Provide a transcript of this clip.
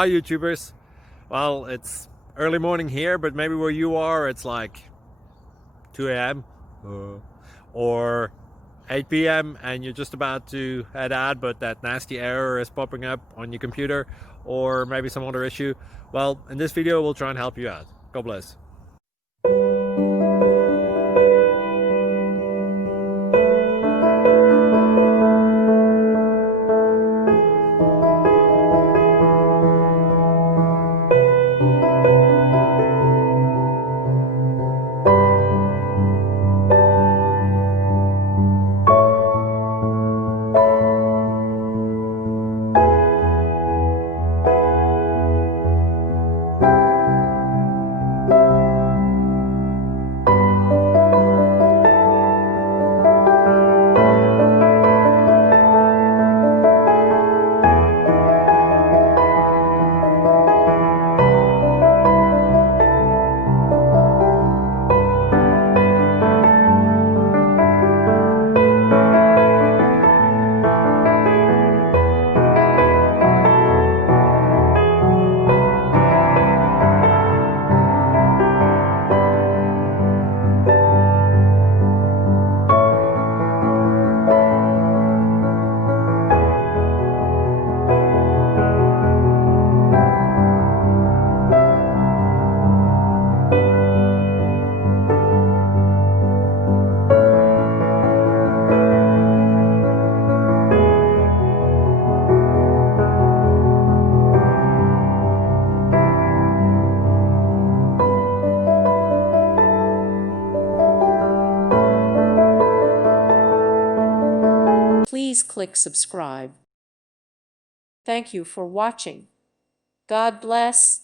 Hi YouTubers. Well, it's early morning here, but maybe where you are it's like 2 a.m. or 8 p.m. and you're just about to head out, but that nasty error is popping up on your computer, or maybe some other issue. Well, in this video we'll try and help you out. God bless. Please click subscribe. Thank you for watching. God bless.